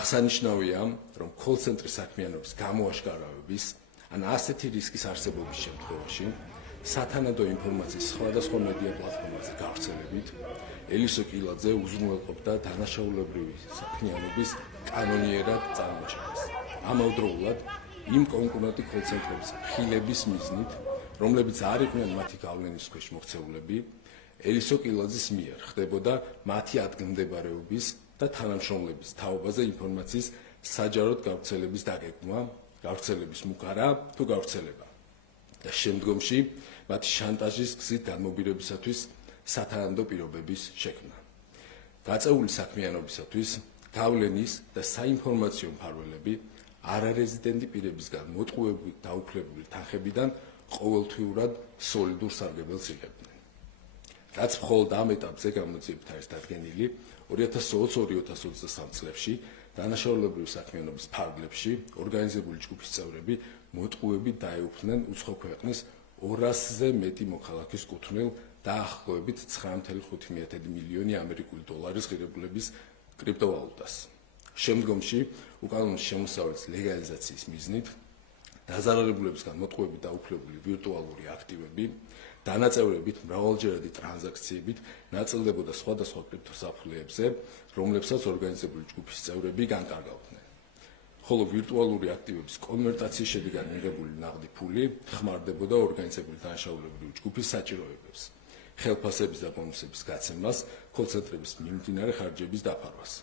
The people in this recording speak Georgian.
აღსანიშნავია, რომ call-ცენტრის საქმიანობის გამოაშკარავების ან ასეთი რისკის არსებობის შემთხვევაში სათანადო ინფორმაციის სხვადასხვა მედია პლატფორმაზე გავრცელებით ელისო კილაძე უზრუნველყოფდა დანაშაულებრივი საქმიანობის კანონიერად წარმოჩენას. ამავდროულად იმ კონკრეტული call-ცენტრების ხილების მიზნით, რომლებიც არ იყვნენ მათი გავლენის ქვეშ მოქცეულები, ელისო კილაძის მიერ ხდებოდა მათი ადგილმდებარეობის და თანამშრომლების თაობაზე ინფორმაციის საჯაროდ გავრცელების დაგეგმვა, გავრცელების მუქარა თუ გავრცელება და შემდგომში მათი შანტაჟის გზით განმობირებისათვის სათანადო პირობების შექმნა. გაწეული საქმიანობისათვის გავლენის და საინფორმაციო მფარველები არარეზიდენტი პირებისგან მოტყუებული დაუფლებული თანხებიდან ყოველთვიურად სოლიდურ სარგებელს იღებდნენ. რაც მხოლოდ ამ ეტაპზე გამოძიებით არის დადგენილი 2022-2023 წლებში დანაშაულებრივი საქმიანობის ფარგლებში ორგანიზებული ჯგუფის წევრები მოტყუებით დაეუფლნენ უცხო ქვეყნის 200-ზე მეტი მოქალაქის კუთვნილ დაახლოებით 9.5 მილიონი ამერიკული დოლარის ღირებულების კრიპტოვალუტას. შემდგომში უკანონო შემოსავლის ლეგალიზაციის მიზნით დაზარალებულებისგან მოტყუებით დაუფლებული ვირტუალური აქტივები დანაწევრებით მრავალჯერადი ტრანზაქციებით ნაწილდებოდა სხვადასხვა კრიპტოსაფრთხეებზე, რომლებსაც ორგანიზებული ჯგუფის წევრები განკარგავდნენ. ხოლო ვირტუალური აქტივების კონვერტაციის შედეგად მიღებული ნაღდი ფული ხმარდებოდა ორგანიზებული დანაშაულებრივი ჯგუფის საჭიროებებს, ხელფასების და ბონუსების გაცემას, call-ცენტრების მიმდინარე ხარჯების დაფარვას.